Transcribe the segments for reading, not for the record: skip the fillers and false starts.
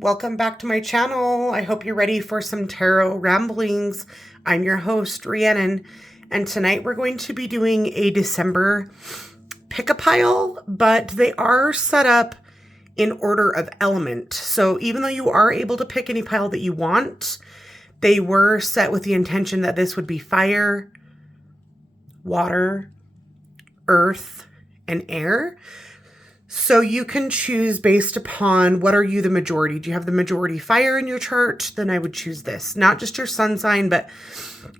Welcome back to my channel. I hope you're ready for some tarot ramblings. I'm your host, Rhiannon, and tonight we're going to be doing a December pick-a-pile, but they are set up in order of element. So even though you are able to pick any pile that you want, they were set with the intention that this would be fire, water, earth, and air. So you can choose based upon what are you the majority. Do you have the majority fire in your chart? Then I would choose this. Not just your sun sign, but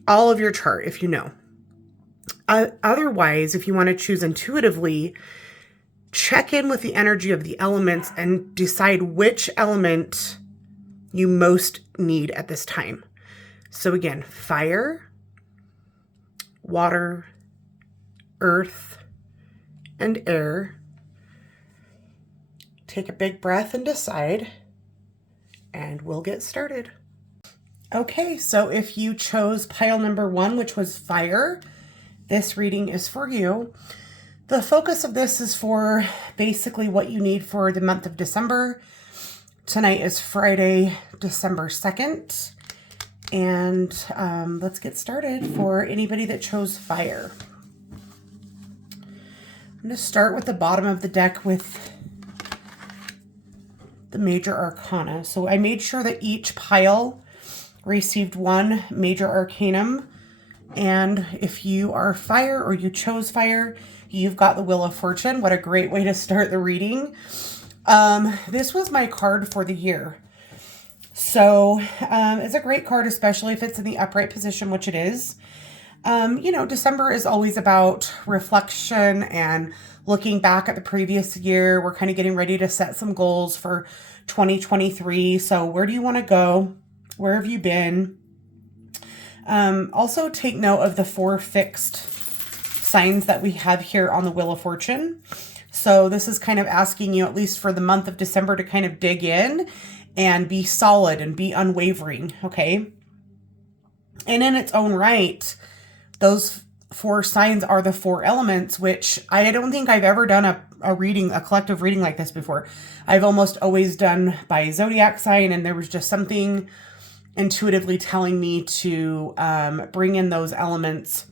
all of your chart, if you know. Otherwise, if you want to choose intuitively, check in with the energy of the elements and decide which element you most need at this time. So again, fire, water, earth, and air. Take a big breath and decide, and we'll get started. Okay, so if you chose pile number 1, which was fire, this reading is for you. The focus of this is for basically what you need for the month of December. Tonight is Friday, December 2nd, and let's get started for anybody that chose fire. I'm going to start with the bottom of the deck with the major arcana. So I made sure that each pile received one major arcanum. And if you are fire or you chose fire, you've got the Wheel of Fortune. What a great way to start the reading. This was my card for the year. So it's a great card, especially if it's in the upright position, which it is. You know, December is always about reflection and looking back at the previous year. We're kind of getting ready to set some goals for 2023. So where do you want to go? Where have you been? Also take note of the 4 fixed signs that we have here on the Wheel of Fortune. So this is kind of asking you, at least for the month of December, to kind of dig in and be solid and be unwavering. Okay. And in its own right, those 4 signs are the 4 elements, which I don't think I've ever done a reading, a collective reading like this before. I've almost always done by zodiac sign, and there was just something intuitively telling me to bring in those elements.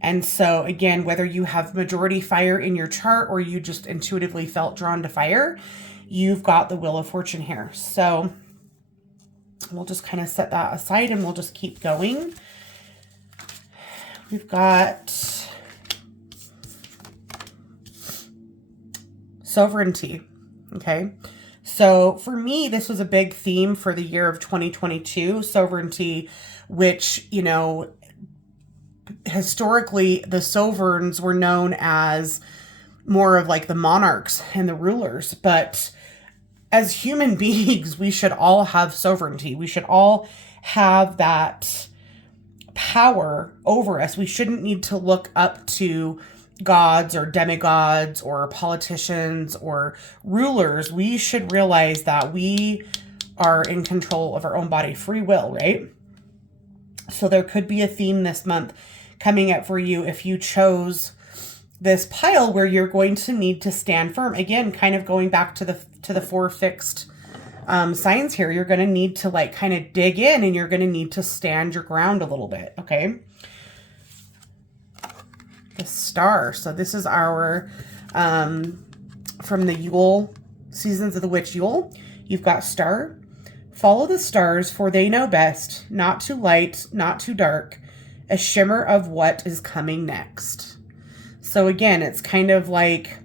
And so again, whether you have majority fire in your chart or you just intuitively felt drawn to fire, you've got the Wheel of Fortune here. So we'll just kind of set that aside and we'll just keep going. We've got sovereignty. Okay. So for me, this was a big theme for the year of 2022, sovereignty, which, you know, historically the sovereigns were known as more of like the monarchs and the rulers. But as human beings, we should all have sovereignty. We should all have that power over us. We shouldn't need to look up to gods or demigods or politicians or rulers. We should realize that we are in control of our own body, free will, right? So there could be a theme this month coming up for you if you chose this pile where you're going to need to stand firm. Again, kind of going back to the 4 fixed signs here. You're going to need to like kind of dig in, and you're going to need to stand your ground a little bit. Okay. The Star. So this is our, from the Yule, Seasons of the Witch Yule. You've got Star. Follow the stars, for they know best, not too light, not too dark, a shimmer of what is coming next. So again, it's kind of like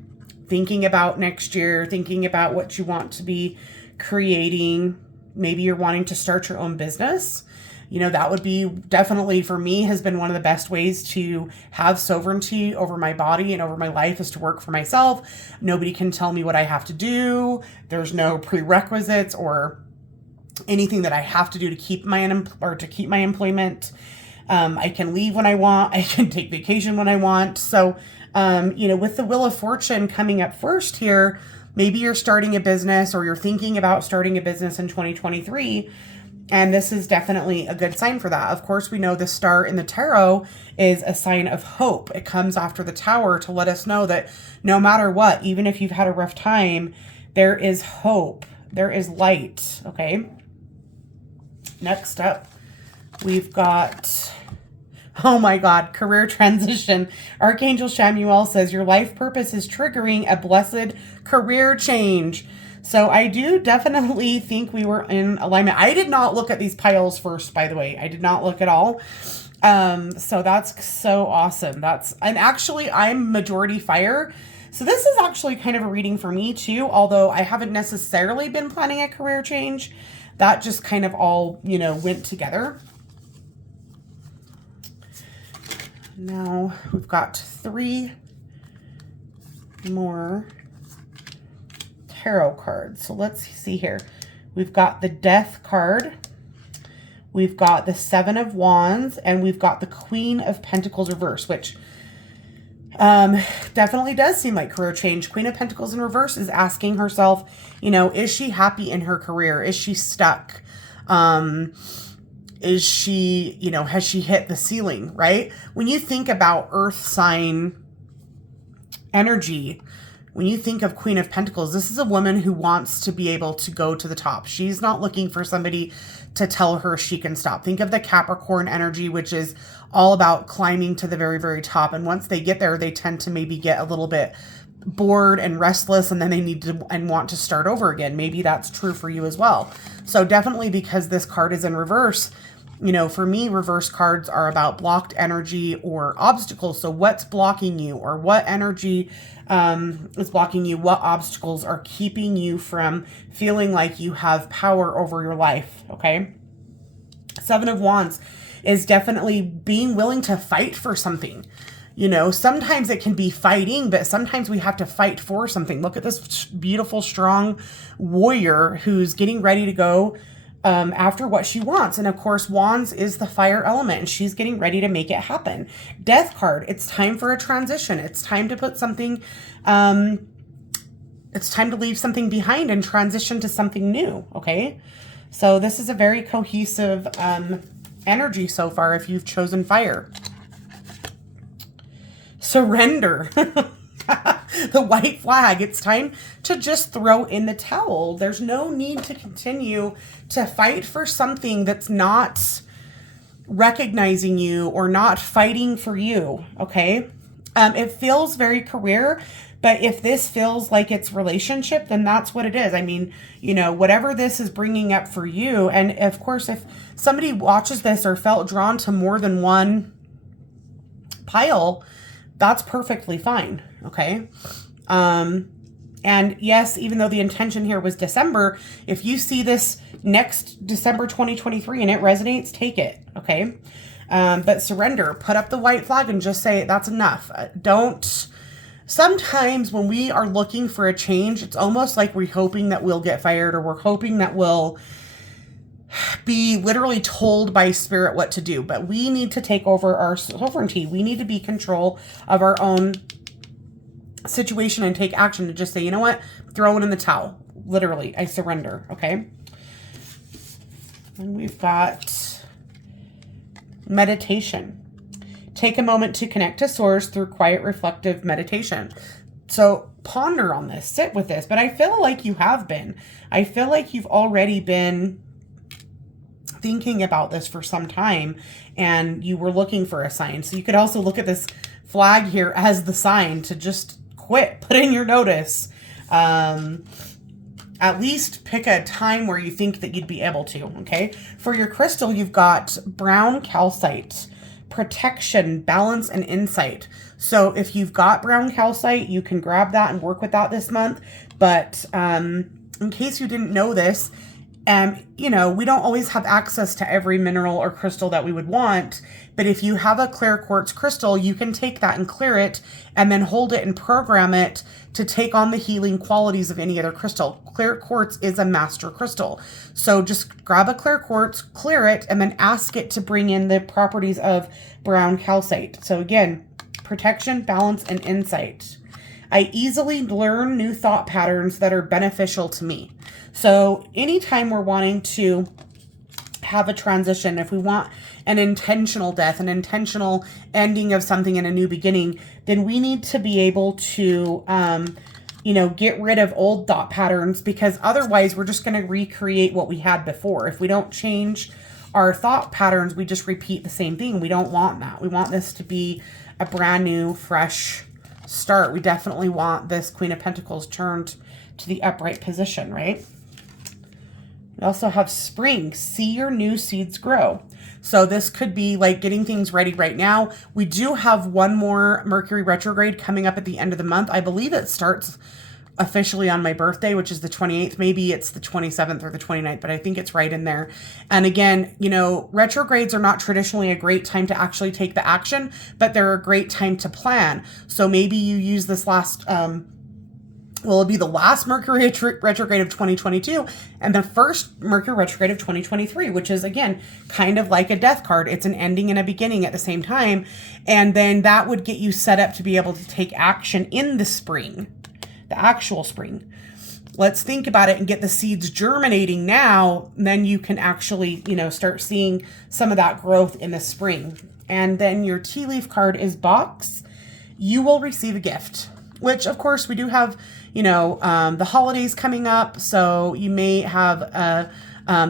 thinking about next year, thinking about what you want to be creating. Maybe you're wanting to start your own business. You know, that would be definitely, for me, has been one of the best ways to have sovereignty over my body and over my life, is to work for myself. Nobody can tell me what I have to do. There's no prerequisites or anything that I have to do to keep my employment. I can leave when I want. I can take vacation when I want. So, you know, with the Wheel of Fortune coming up first here, maybe you're starting a business or you're thinking about starting a business in 2023. And this is definitely a good sign for that. Of course, we know the Star in the tarot is a sign of hope. It comes after the Tower to let us know that no matter what, even if you've had a rough time, there is hope There is light, okay? Next up, we've got, oh my God, career transition. Archangel Chamuel says, your life purpose is triggering a blessed career change. So I do definitely think we were in alignment. I did not look at these piles first, by the way. I did not look at all. So that's so awesome. And actually I'm majority fire. So this is actually kind of a reading for me too, although I haven't necessarily been planning a career change. That just kind of all, you know, went together. Now we've got 3 more tarot cards. So let's see here. We've got the Death card. We've got the 7 of Wands, and we've got the Queen of Pentacles reverse, which definitely does seem like career change. Queen of Pentacles in reverse is asking herself, you know, is she happy in her career? Is she stuck? Is she, you know, has she hit the ceiling, right? When you think about earth sign energy, when you think of Queen of Pentacles, this is a woman who wants to be able to go to the top. She's not looking for somebody to tell her she can stop. Think of the Capricorn energy, which is all about climbing to the very, very top. And once they get there, they tend to maybe get a little bit bored and restless, and then they need to and want to start over again. Maybe that's true for you as well. So definitely, because this card is in reverse, you know, for me, reverse cards are about blocked energy or obstacles. So what's blocking you, or what energy is blocking you? What obstacles are keeping you from feeling like you have power over your life? Okay. 7 of Wands is definitely being willing to fight for something. You know, sometimes it can be fighting, but sometimes we have to fight for something. Look at this beautiful, strong warrior who's getting ready to go after what she wants. And of course, Wands is the fire element, and she's getting ready to make it happen. Death card, it's time for a transition. It's time to put something, it's time to leave something behind and transition to something new, okay? So this is a very cohesive energy so far if you've chosen fire. Surrender. The white flag. It's time to just throw in the towel. There's no need to continue to fight for something that's not recognizing you or not fighting for you, okay? It feels very career, but if this feels like it's relationship, then that's what it is. I mean, you know, whatever this is bringing up for you, and of course, if somebody watches this or felt drawn to more than one pile, that's perfectly fine, okay? And yes, even though the intention here was December, if you see this next December 2023 and it resonates, take it, okay? But surrender, put up the white flag and just say, that's enough. Sometimes when we are looking for a change, it's almost like we're hoping that we'll get fired, or we're hoping that we'll be literally told by spirit what to do. But we need to take over our sovereignty. We need to be in control of our own situation and take action to just say, you know what, throw it in the towel. Literally, I surrender, okay? And we've got meditation. Take a moment to connect to source through quiet, reflective meditation. So ponder on this, sit with this. But I feel like you have been. I feel like you've already been thinking about this for some time, and you were looking for a sign. So you could also look at this flag here as the sign to just quit, put in your notice. At least pick a time where you think that you'd be able to, okay? For your crystal, you've got brown calcite, protection, balance, and insight. So if you've got brown calcite, you can grab that and work with that this month. But in case you didn't know this, you know, we don't always have access to every mineral or crystal that we would want. But if you have a clear quartz crystal, you can take that and clear it and then hold it and program it to take on the healing qualities of any other crystal. Clear quartz is a master crystal. So just grab a clear quartz, clear it, and then ask it to bring in the properties of brown calcite. So again, protection, balance, and insight. I easily learn new thought patterns that are beneficial to me. So anytime we're wanting to have a transition, if we want an intentional death, an intentional ending of something and a new beginning, then we need to be able to, you know, get rid of old thought patterns, because otherwise we're just going to recreate what we had before. If we don't change our thought patterns, we just repeat the same thing. We don't want that. We want this to be a brand new, fresh start. We definitely want this Queen of Pentacles turned to the upright position, right? We also have spring. See your new seeds grow. So this could be like getting things ready right now. We do have one more Mercury retrograde coming up at the end of the month. I believe it starts officially on my birthday, which is the 28th. Maybe it's the 27th or the 29th, but I think it's right in there. And again, you know, retrogrades are not traditionally a great time to actually take the action, but they're a great time to plan. So maybe you use this last, it'll be the last Mercury retrograde of 2022 and the first Mercury retrograde of 2023, which is, again, kind of like a death card. It's an ending and a beginning at the same time. And then that would get you set up to be able to take action in the spring, the actual spring. Let's think about it and get the seeds germinating now. And then you can actually, you know, start seeing some of that growth in the spring. And then your tea leaf card is box. You will receive a gift, which of course we do have, you know, the holidays coming up. So you may have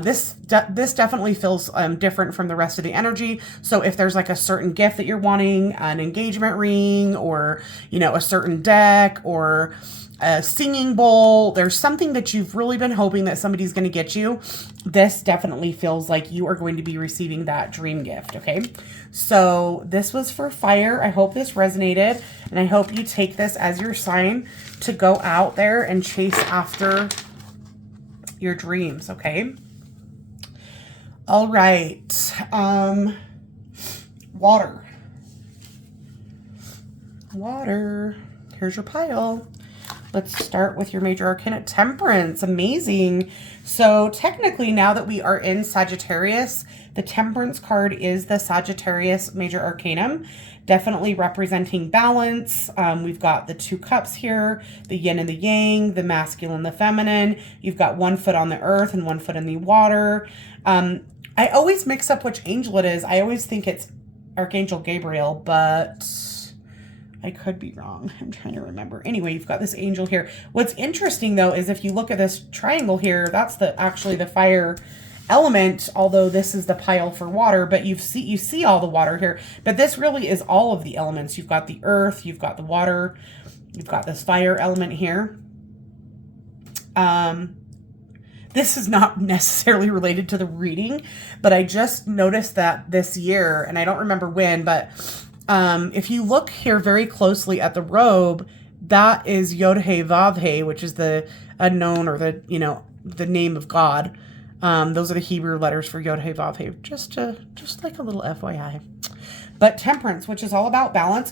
this definitely feels different from the rest of the energy. So if there's like a certain gift that you're wanting, an engagement ring, or, you know, a certain deck, or a singing bowl, there's something that you've really been hoping that somebody's going to get you. This definitely feels like you are going to be receiving that dream gift. Okay. So this was for fire. I hope this resonated, and I hope you take this as your sign to go out there and chase after your dreams. Okay. All right. Water. Here's your pile. Let's start with your major arcana, Temperance. Amazing. So technically, now that we are in Sagittarius, the Temperance card is the Sagittarius major arcanum, definitely representing balance. We've got the 2 cups here, the yin and the yang, the masculine, the feminine. You've got 1 foot on the earth and 1 foot in the water. I always mix up which angel it is. I always think it's Archangel Gabriel, but I could be wrong. I'm trying to remember. Anyway, you've got this angel here. What's interesting though is if you look at this triangle here, that's actually the fire element, although this is the pile for water, but you see all the water here. But this really is all of the elements. You've got the earth, you've got the water, you've got this fire element here. This is not necessarily related to the reading, but I just noticed that this year, and I don't remember when, but if you look here very closely at the robe, that is Yod-Heh-Vav-Heh, which is the unknown, or the, you know, the name of God. Those are the Hebrew letters for Yod-Heh-Vav-Heh, just like a little FYI. But Temperance, which is all about balance.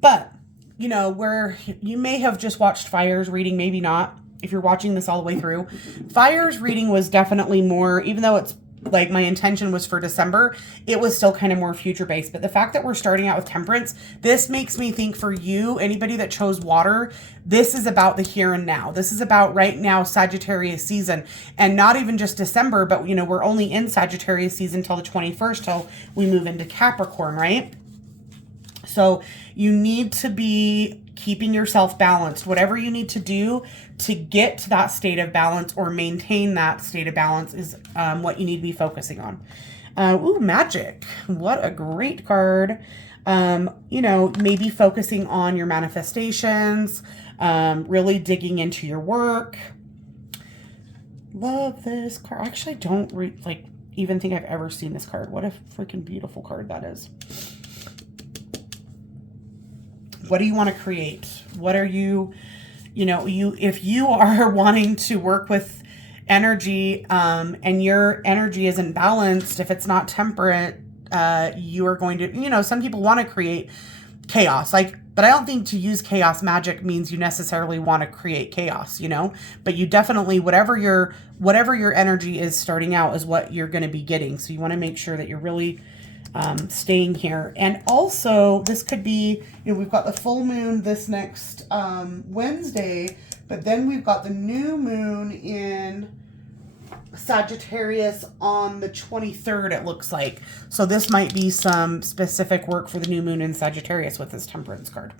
But, you know, where you may have just watched Fire's reading, maybe not, if you're watching this all the way through. Fire's reading was definitely more, even though it's like my intention was for December, it was still kind of more future-based. But the fact that we're starting out with Temperance, this makes me think for you, anybody that chose water, this is about the here and now. This is about right now, Sagittarius season. And not even just December, but, you know, we're only in Sagittarius season till the 21st, till we move into Capricorn, right? So you need to be keeping yourself balanced. Whatever you need to do to get to that state of balance or maintain that state of balance is what you need to be focusing on. Ooh, Magic. What a great card. You know, maybe focusing on your manifestations, really digging into your work. Love this card. Actually, I don't even think I've ever seen this card. What a freaking beautiful card that is. What do you want to create? What are you, if you are wanting to work with energy, and your energy isn't balanced, if it's not temperate, you are going to, some people want to create chaos, but I don't think to use chaos magic means you necessarily want to create chaos, but you definitely, whatever your energy is starting out is what you're going to be getting. So you want to make sure that you're really staying here. And also this could be, we've got the full moon this next Wednesday, but then we've got the new moon in Sagittarius on the 23rd, it looks like. So this might be some specific work for the new moon in Sagittarius with this Temperance card.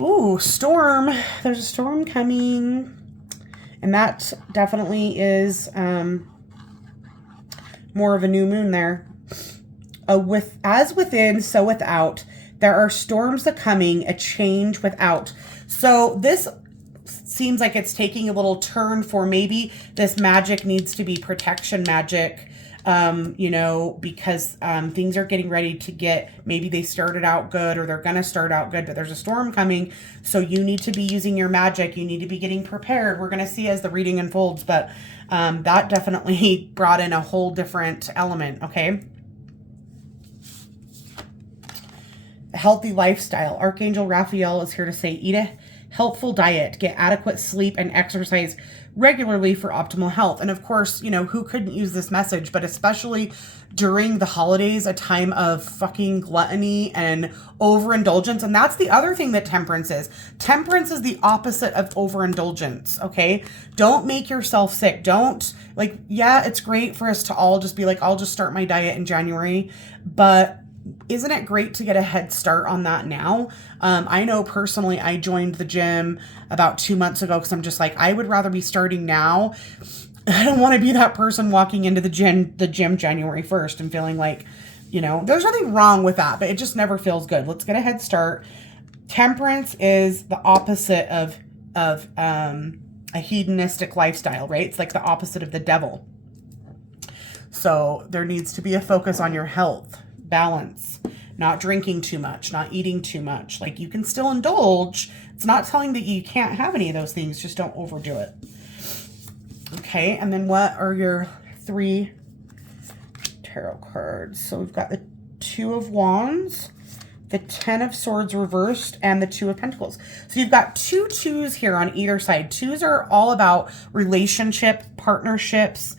Ooh, storm. There's a storm coming. And that definitely is more of a new moon there. As within, so without. There are storms a coming, a change without. So this seems like it's taking a little turn for maybe this magic needs to be protection magic, you know, because things are getting ready to get, maybe they started out good or they're going to start out good, but there's a storm coming. So you need to be using your magic. You need to be getting prepared. We're going to see as the reading unfolds, but that definitely brought in a whole different element. Okay. A healthy lifestyle. Archangel Raphael is here to say, eat a helpful diet, get adequate sleep, and exercise regularly for optimal health. And of course, you know, who couldn't use this message, but especially during the holidays, a time of fucking gluttony and overindulgence. And that's the other thing that temperance is. Temperance is the opposite of overindulgence, okay? Don't make yourself sick. Don't, like, yeah, it's great for us to all just be like, I'll just start my diet in January, but isn't it great to get a head start on that now? I know personally, I joined the gym about 2 months ago because I'm just like, I would rather be starting now. I don't want to be that person walking into the gym January 1st and feeling like, you know, there's nothing wrong with that, but it just never feels good. Let's get a head start. Temperance is the opposite of a hedonistic lifestyle, right? It's like the opposite of the devil. So there needs to be a focus on your health. Balance, not drinking too much, not eating too much. Like, you can still indulge. It's not telling that you can't have any of those things. Just don't overdo it. Okay. And then what are your 3 tarot cards? So we've got the 2 of Wands, the 10 of Swords reversed, and the 2 of Pentacles. So you've got 2 2s here on either side. 2s are all about relationship, partnerships.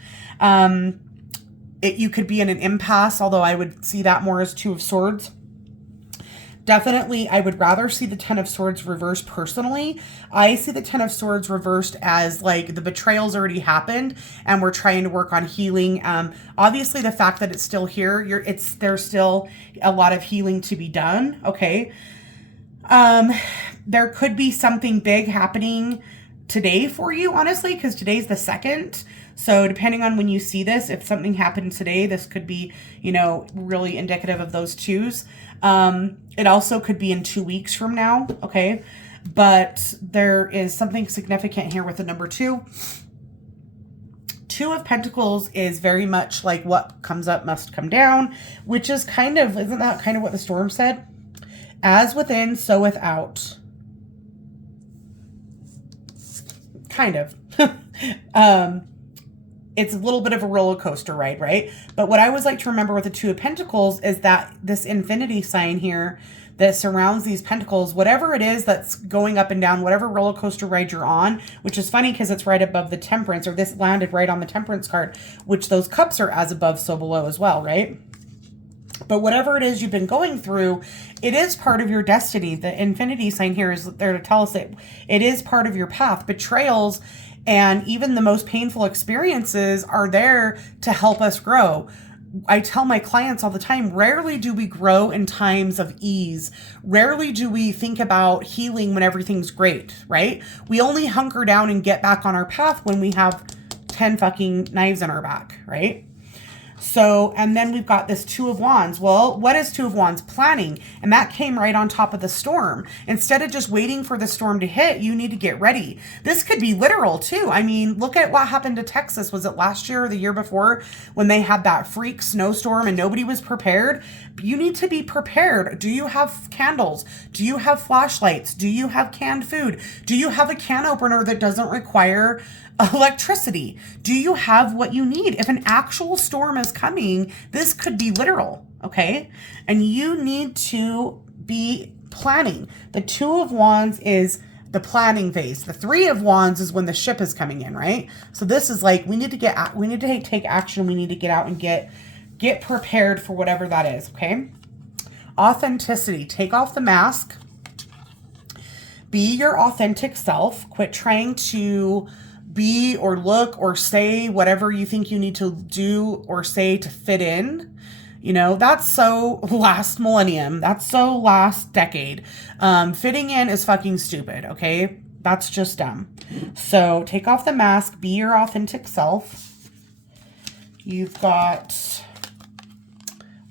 You could be in an impasse, although I would see that more as 2 of Swords. Definitely, I would rather see the 10 of Swords reversed personally. I see the 10 of Swords reversed as like the betrayal's already happened and we're trying to work on healing. Obviously, the fact that it's still here, there's still a lot of healing to be done, okay? There could be something big happening today for you, honestly, because today's the 2nd. So depending on when you see this, if something happened today, this could be, you know, really indicative of those 2s. It also could be in 2 weeks from now, okay? But there is something significant here with the number 2. 2 of Pentacles is very much like what comes up must come down, which is kind of, isn't that kind of what the storm said? As within, so without. Kind of. It's a little bit of a roller coaster ride, right? But what I always like to remember with the 2 of Pentacles is that this infinity sign here that surrounds these pentacles, whatever it is that's going up and down, whatever roller coaster ride you're on, which is funny because it's right above the Temperance, or this landed right on the Temperance card, which those cups are as above, so below as well, right? But whatever it is you've been going through, it is part of your destiny. The infinity sign here is there to tell us that it is part of your path. Betrayals and even the most painful experiences are there to help us grow. I tell my clients all the time, rarely do we grow in times of ease. Rarely do we think about healing when everything's great, right? We only hunker down and get back on our path when we have 10 fucking knives in our back, right? So, and then we've got this 2 of Wands. Well, what is 2 of Wands? Planning. And that came right on top of the storm. Instead of just waiting for the storm to hit, you need to get ready. This could be literal too. I mean, look at what happened to Texas. Was it last year or the year before when they had that freak snowstorm and nobody was prepared? You need to be prepared. Do you have candles? Do you have flashlights? Do you have canned food? Do you have a can opener that doesn't require electricity? Do you have what you need? If an actual storm is coming, this could be literal, okay? And you need to be planning. The 2 of Wands is the planning phase. The 3 of Wands is when the ship is coming in, right? So this is like, we need to take action. We need to get out and get prepared for whatever that is, okay? Authenticity. Take off the mask. Be your authentic self. Quit trying to be or look or say whatever you think you need to do or say to fit in. You know, that's so last millennium. That's so last decade. Fitting in is fucking stupid, okay? That's just dumb. So take off the mask. Be your authentic self. You've got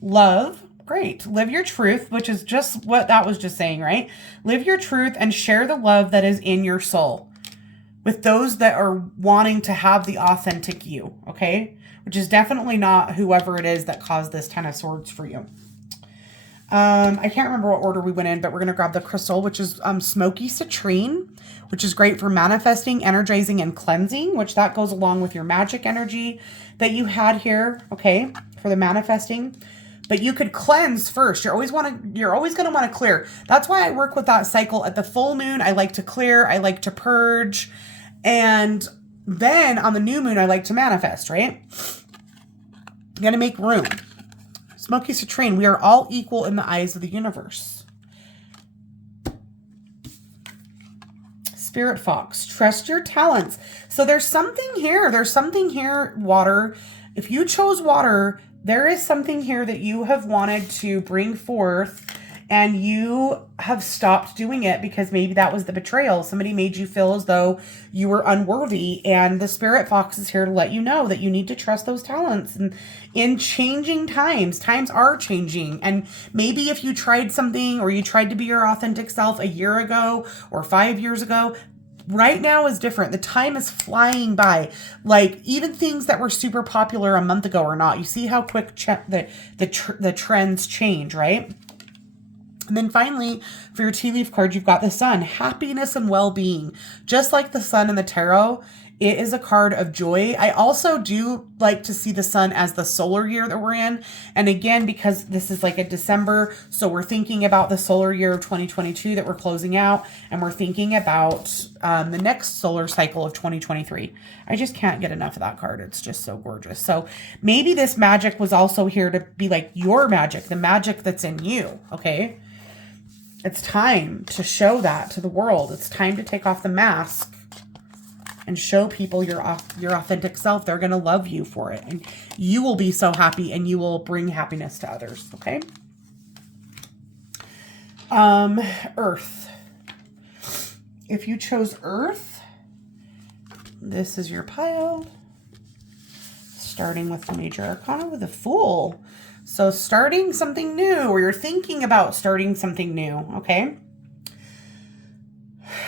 love. Great. Live your truth, which is just what that was just saying, right? Live your truth and share the love that is in your soul with those that are wanting to have the authentic you, okay? Which is definitely not whoever it is that caused this 10 of Swords for you. I can't remember what order we went in, but we're going to grab the crystal, which is smoky citrine, which is great for manifesting, energizing, and cleansing, which that goes along with your magic energy that you had here, okay, for the manifesting. But you could cleanse first. You're always going to want to clear. That's why I work with that cycle at the full moon. I like to clear. I like to purge. And then on the new moon, I like to manifest, right? You got to make room. Smoky citrine. We are all equal in the eyes of the universe. Spirit Fox. Trust your talents. So there's something here. There's something here, water. If you chose water, there is something here that you have wanted to bring forth and you have stopped doing it because maybe that was the betrayal. Somebody made you feel as though you were unworthy, and the Spirit Fox is here to let you know that you need to trust those talents. And in changing times are changing. And maybe if you tried something or you tried to be your authentic self a year ago or 5 years ago, right now is different. The time is flying by. Like even things that were super popular a month ago are not. You see how quick the trends change, right? And then finally, for your tea leaf card, you've got the Sun, happiness and well-being. Just like the Sun in the tarot, it is a card of joy. I also do like to see the Sun as the solar year that we're in. And again, because this is like a December, so we're thinking about the solar year of 2022 that we're closing out, and we're thinking about the next solar cycle of 2023. I just can't get enough of that card. It's just so gorgeous. So maybe this magic was also here to be like your magic, the magic that's in you, okay? It's time to show that to the world. It's time to take off the mask and show people your authentic self. They're going to love you for it. And you will be so happy and you will bring happiness to others. Okay. Earth. If you chose Earth, this is your pile. Starting with the Major Arcana with a Fool. So starting something new, or you're thinking about starting something new, okay?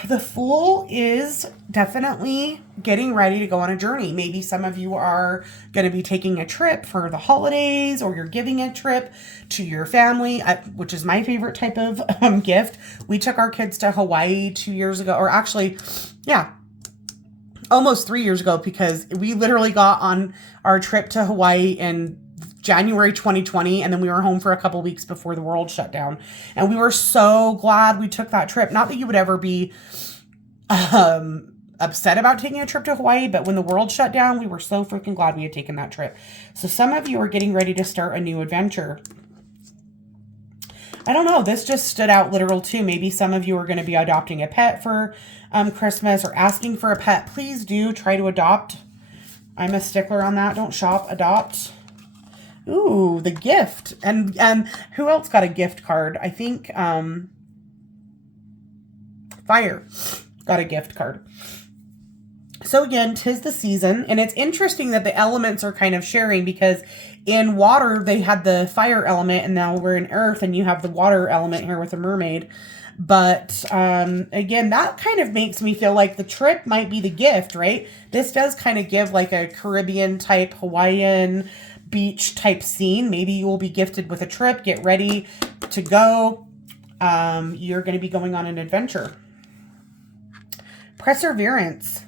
The Fool is definitely getting ready to go on a journey. Maybe some of you are going to be taking a trip for the holidays, or you're giving a trip to your family, which is my favorite type of gift. We took our kids to Hawaii 2 years ago, or actually, yeah, almost 3 years ago, because we literally got on our trip to Hawaii in January 2020, and then we were home for a couple weeks before the world shut down. And we were so glad we took that trip. Not that you would ever be upset about taking a trip to Hawaii, but when the world shut down, we were so freaking glad we had taken that trip. So some of you are getting ready to start a new adventure. I don't know. This just stood out literal too. Maybe some of you are going to be adopting a pet for Christmas, or asking for a pet. Please do try to adopt. I'm a stickler on that. Don't shop, adopt. Ooh, the gift. And who else got a gift card? I think Fire got a gift card. So again, 'tis the season. And it's interesting that the elements are kind of sharing, because in water, they had the fire element, and now we're in earth, and you have the water element here with a mermaid. But again, that kind of makes me feel like the trip might be the gift, right? This does kind of give like a Caribbean type, Hawaiian beach type scene. Maybe you will be gifted with a trip. Get ready to go. You're going to be going on an adventure. Perseverance.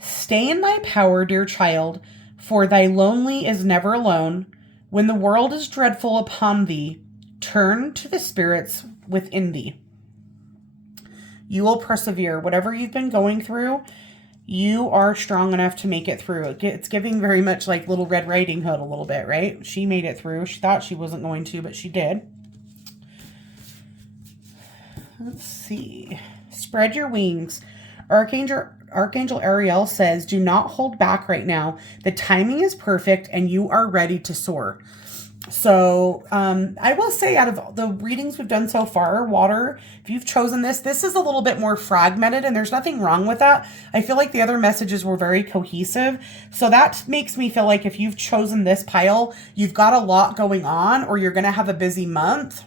Stay in thy power, dear child, for thy lonely is never alone. When the world is dreadful upon thee, turn to the spirits within thee. You will persevere. Whatever you've been going through, you are strong enough to make it through. It's giving very much like Little Red Riding Hood a little bit, right? She made it through. She thought she wasn't going to, but she did. Let's see. Spread your wings. Archangel Ariel says, do not hold back right now. The timing is perfect and you are ready to soar. So I will say, out of the readings we've done so far, water, if you've chosen this is a little bit more fragmented, and there's nothing wrong with that. I feel like the other messages were very cohesive. So that makes me feel like if you've chosen this pile, you've got a lot going on, or you're going to have a busy month.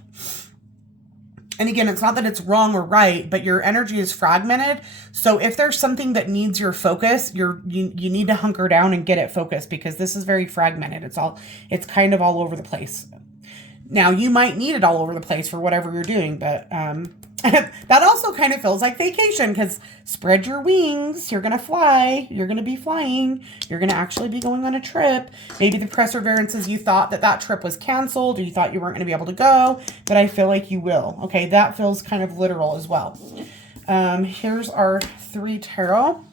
And again, it's not that it's wrong or right, but your energy is fragmented. So if there's something that needs your focus, you need to hunker down and get it focused, because this is very fragmented. It's kind of all over the place. Now, you might need it all over the place for whatever you're doing, but that also kind of feels like vacation, because spread your wings. You're going to fly. You're going to be flying. You're going to actually be going on a trip. Maybe the perseverances, you thought that trip was canceled, or you thought you weren't going to be able to go, but I feel like you will. Okay, that feels kind of literal as well. Here's our 3 tarot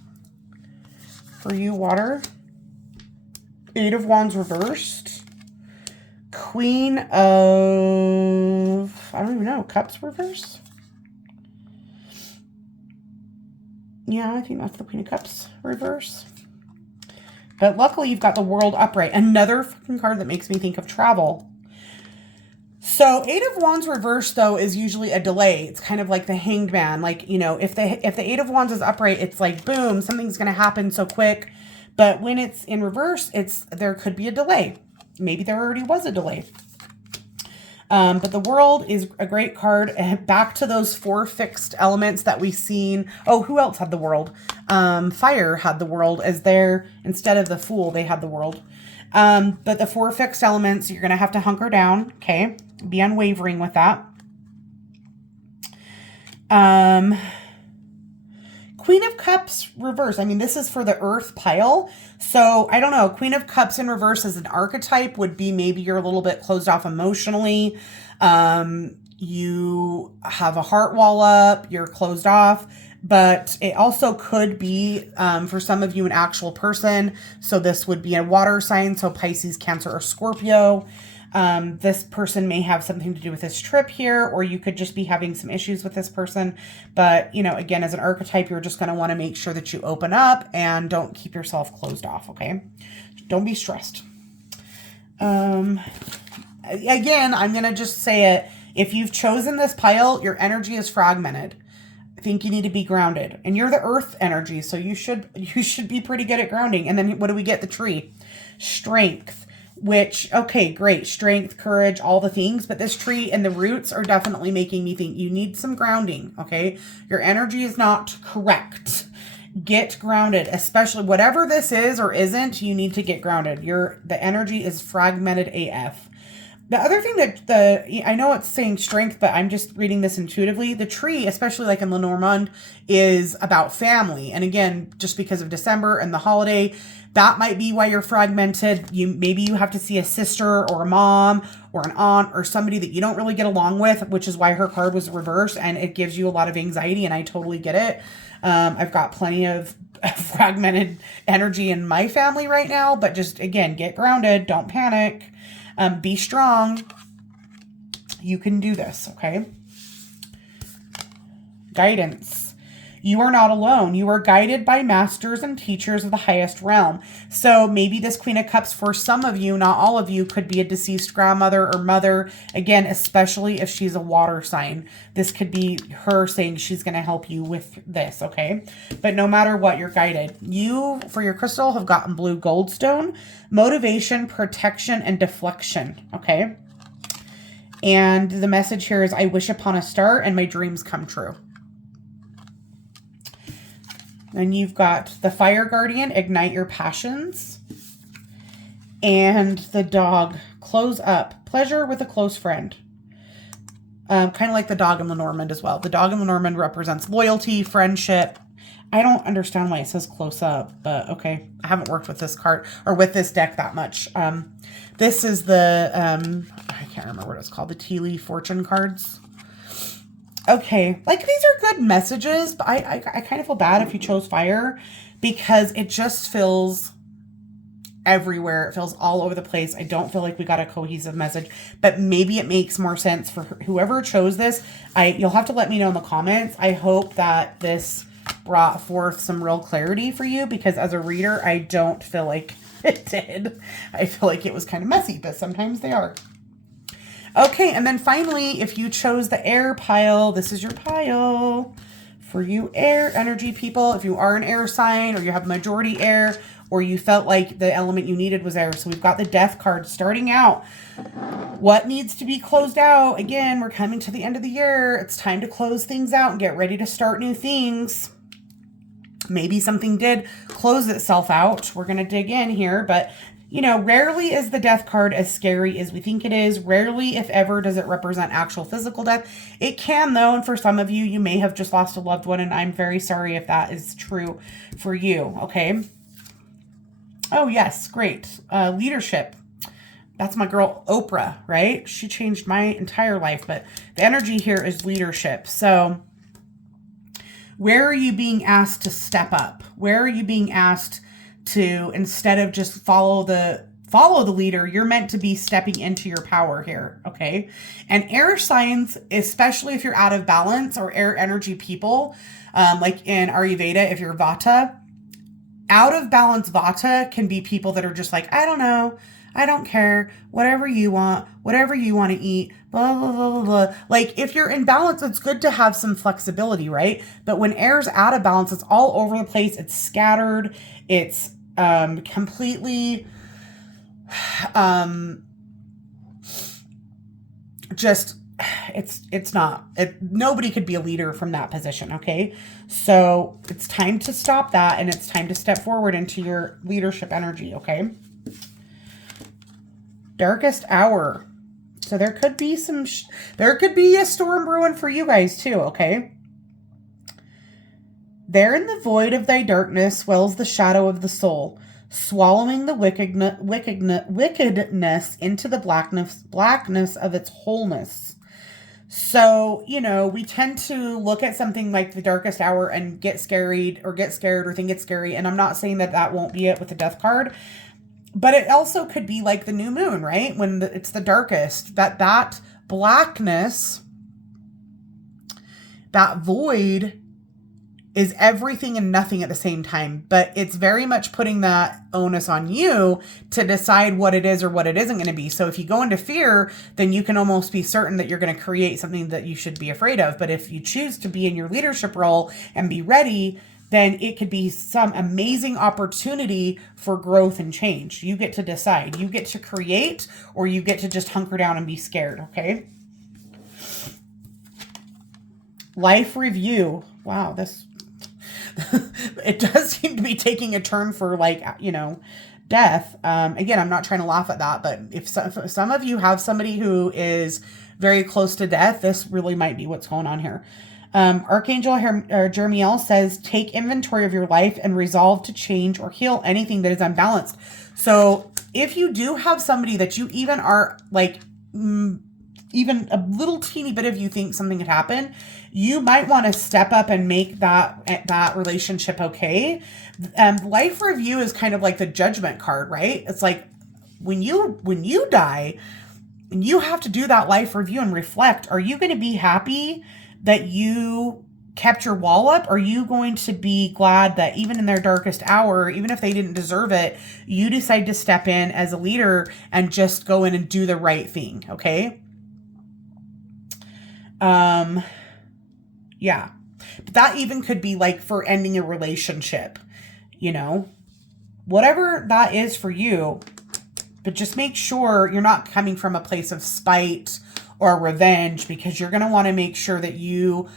for you, water. 8 of Wands reversed. Queen of, I don't even know, Cups reversed. Yeah, I think that's the Queen of Cups reverse. But luckily you've got the World upright. Another fucking card that makes me think of travel. So 8 of Wands reverse, though, is usually a delay. It's kind of like the Hanged Man. Like, you know, if the 8 of Wands is upright, it's like, boom, something's going to happen so quick. But when it's in reverse, there could be a delay. Maybe there already was a delay. But the World is a great card. Back to those 4 fixed elements that we've seen. Oh, who else had the World? Fire had the World as instead of the Fool, they had the World. But the 4 fixed elements, you're going to have to hunker down. Okay. Be unwavering with that. Queen of Cups reverse. I mean, this is for the Earth pile. So I don't know. Queen of Cups in reverse as an archetype would be maybe you're a little bit closed off emotionally. You have a heart wall up. You're closed off. But it also could be, for some of you, an actual person. So this would be a water sign. So Pisces, Cancer, or Scorpio. This person may have something to do with this trip here, or you could just be having some issues with this person. But, you know, again, as an archetype, you're just going to want to make sure that you open up and don't keep yourself closed off, okay? Don't be stressed. Again, I'm going to just say it. If you've chosen this pile, your energy is fragmented. I think you need to be grounded. And you're the earth energy, so you should be pretty good at grounding. And then what do we get? The tree. Strength. Which, okay, great. Strength, courage, all the things. But this tree and the roots are definitely making me think you need some grounding, okay? Your energy is not correct. Get grounded. Especially whatever this is or isn't, you need to get grounded. The energy is fragmented AF. The other thing that I know it's saying strength, but I'm just reading this intuitively. The tree, especially like in Lenormand, is about family. And again, just because of December and the holiday, that might be why you're fragmented. Maybe you have to see a sister or a mom or an aunt or somebody that you don't really get along with, which is why her card was reversed, and it gives you a lot of anxiety, and I totally get it. I've got plenty of fragmented energy in my family right now, but just, again, get grounded. Don't panic. Be strong. You can do this, okay? Guidance. You are not alone. You are guided by masters and teachers of the highest realm. So maybe this Queen of Cups, for some of you, not all of you, could be a deceased grandmother or mother. Again, especially if she's a water sign. This could be her saying she's going to help you with this, okay? But no matter what, you're guided. You, for your crystal, have gotten blue goldstone, motivation, protection, and deflection, okay? And the message here is, I wish upon a star and my dreams come true. And you've got the Fire Guardian, ignite your passions. And the dog, close up, pleasure with a close friend. Kind of like the dog in Lenormand as well. The dog in Lenormand represents loyalty, friendship. I don't understand why it says close up, but okay. I haven't worked with this card or with this deck that much. This is the, I can't remember what it's called, the Tea Leaf Fortune cards. Okay, like these are good messages, but I kind of feel bad if you chose fire because it just feels everywhere. It feels all over the place. I don't feel like we got a cohesive message, but maybe it makes more sense for whoever chose this. You'll have to let me know in the comments. I hope that this brought forth some real clarity for you because as a reader, I don't feel like it did. I feel like it was kind of messy, but sometimes they are. Okay, and then finally, if you chose the air pile, this is your pile for you air energy people. If you are an air sign or you have majority air or you felt like the element you needed was air. So we've got the death card starting out. What needs to be closed out? Again, we're coming to the end of the year. It's time to close things out and get ready to start new things. Maybe something did close itself out. We're going to dig in here, but you know, rarely is the death card as scary as we think it is. Rarely, if ever, does it represent actual physical death. It can, though, and for some of you, you may have just lost a loved one, and I'm very sorry if that is true for you, okay? Oh, yes, great. Leadership. That's my girl, Oprah, right? She changed my entire life, but the energy here is leadership. So where are you being asked to step up? Where are you being asked to, instead of just follow the leader, you're meant to be stepping into your power here, okay? And air signs, especially if you're out of balance, or air energy people, like in Ayurveda, if you're Vata, out of balance Vata can be people that are just like, I don't know, I don't care, whatever you want to eat, blah, blah, blah, blah, blah. Like, if you're in balance, it's good to have some flexibility, right? But when air's out of balance, it's all over the place, it's scattered, it's completely just it's not, nobody could be a leader from that position, okay? So it's time to stop that, and it's time to step forward into your leadership energy, okay? Darkest hour. So there could be there could be a storm brewing for you guys too, okay? There in the void of thy darkness swells the shadow of the soul, swallowing the wickedness into the blackness of its wholeness. So, you know, we tend to look at something like the darkest hour and get scared or think it's scary. And I'm not saying that that won't be it with the death card, but it also could be like the new moon, right? When it's the darkest, that blackness, that void is everything and nothing at the same time. But it's very much putting that onus on you to decide what it is or what it isn't going to be. So if you go into fear, then you can almost be certain that you're going to create something that you should be afraid of. But if you choose to be in your leadership role and be ready, then it could be some amazing opportunity for growth and change. You get to decide. You get to create, or you get to just hunker down and be scared, okay? Life review. Wow, this... it does seem to be taking a turn for, like, you know, death. Again, I'm not trying to laugh at that, but if some of you have somebody who is very close to death, this really might be what's going on here. Archangel Jeremiel says, take inventory of your life and resolve to change or heal anything that is unbalanced. So if you do have somebody that you even are like, even a little teeny bit of you think something could happen, you might want to step up and make that relationship okay. Life review is kind of like the judgment card, right? It's like when you die, you have to do that life review and reflect. Are you going to be happy that you kept your wall up? Are you going to be glad that even in their darkest hour, even if they didn't deserve it, you decide to step in as a leader and just go in and do the right thing, okay? Yeah. But that even could be like for ending a relationship, you know, whatever that is for you, but just make sure you're not coming from a place of spite or revenge, because you're going to want to make sure that you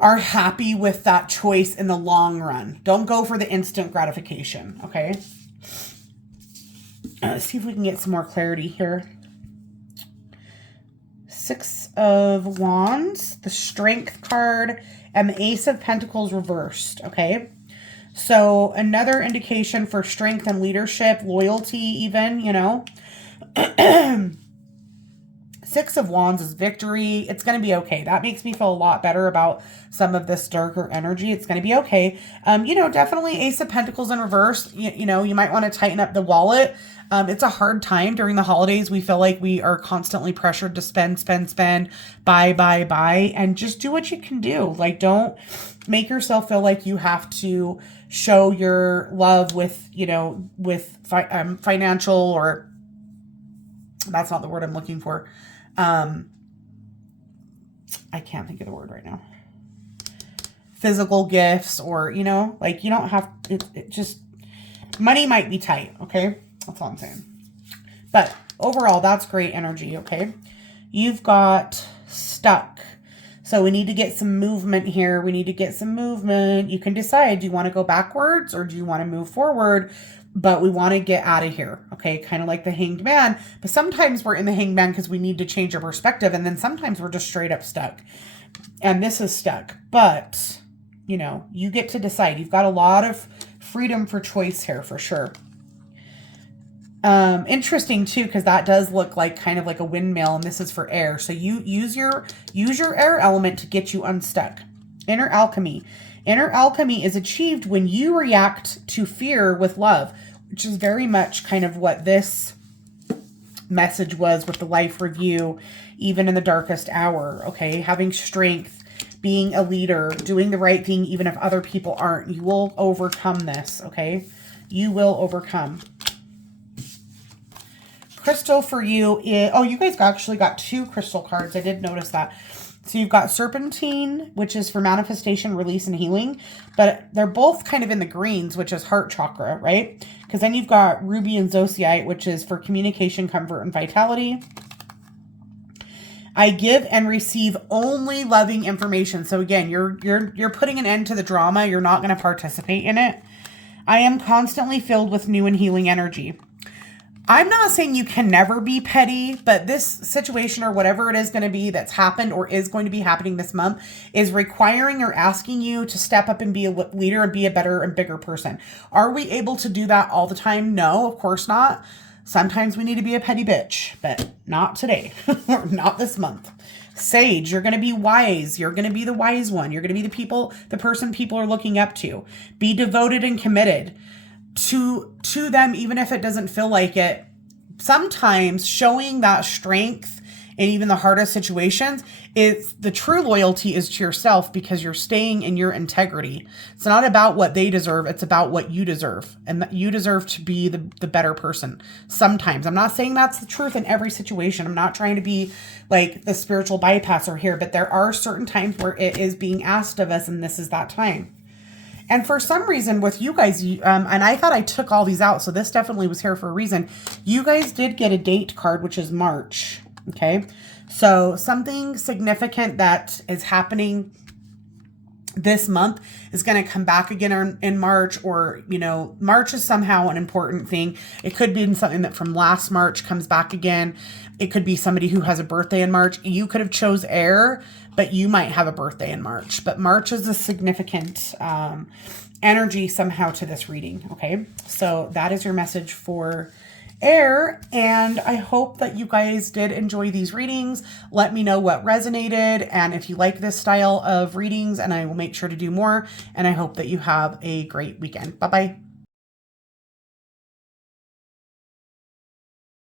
are happy with that choice in the long run. Don't go for the instant gratification, okay? Let's see if we can get some more clarity here. 6 of Wands, the Strength card, and the Ace of Pentacles reversed, okay? So another indication for strength and leadership, loyalty even, you know. 6 of Wands is victory. It's going to be okay. That makes me feel a lot better about some of this darker energy. It's going to be okay. You know, definitely Ace of Pentacles in reverse. You know, you might want to tighten up the wallet. It's a hard time during the holidays. We feel like we are constantly pressured to spend, buy, and just do what you can do. Like, don't make yourself feel like you have to show your love with, you know, with financial or That's not the word I'm looking for. I can't think of the word right now. Physical gifts, or, you know, like, you don't have, it just, money might be tight, okay? That's all I'm saying. But overall, that's great energy, okay? You've got stuck. So we need to get some movement here. We need to get some movement. You can decide, do you want to go backwards or do you want to move forward? But we want to get out of here, okay? Kind of like the Hanged Man. But sometimes we're in the Hanged Man because we need to change our perspective. And then sometimes we're just straight up stuck. And this is stuck. But, you know, you get to decide. You've got a lot of freedom for choice here for sure. Interesting too, because that does look like kind of like a windmill, and this is for air. So you use your air element to get you unstuck. Inner alchemy. Inner alchemy is achieved when you react to fear with love, which is very much kind of what this message was with the life review, even in the darkest hour, okay? Having strength, being a leader, doing the right thing even if other people aren't. You will overcome this, okay? You will overcome. Crystal for you is, oh, you guys actually got 2 crystal cards. I did notice that. So you've got Serpentine, which is for manifestation, release, and healing. But they're both kind of in the greens, which is heart chakra, right? Because then you've got Ruby and Zocyite, which is for communication, comfort, and vitality. I give and receive only loving information. So again, you're putting an end to the drama. You're not going to participate in it. I am constantly filled with new and healing energy. I'm not saying you can never be petty, but this situation or whatever it is going to be that's happened or is going to be happening this month is requiring or asking you to step up and be a leader and be a better and bigger person. Are we able to do that all the time? No, of course not. Sometimes we need to be a petty bitch, but not today or not this month. Sage, you're going to be wise. You're going to be the wise one. You're going to be the person people are looking up to. Be devoted and committed to them, even if it doesn't feel like it. Sometimes showing that strength in even the hardest situations, is the true loyalty is to yourself, because you're staying in your integrity. It's not about what they deserve. It's about what you deserve, and that you deserve to be the better person. Sometimes, I'm not saying that's the truth in every situation. I'm not trying to be like the spiritual bypasser here, but there are certain times where it is being asked of us, and this is that time. And for some reason with you guys, and I thought I took all these out, so this definitely was here for a reason. You guys did get a date card, which is March. Okay. So something significant that is happening this month is going to come back again in March, or, you know, March is somehow an important thing. It could be something that from last March comes back again. It could be somebody who has a birthday in March. You could have chose air, but you might have a birthday in March. But March is a significant energy somehow to this reading. Okay. So that is your message for air, and I hope that you guys did enjoy these readings. Let me know what resonated, and if you like this style of readings, and I will make sure to do more, and I hope that you have a great weekend. Bye-bye.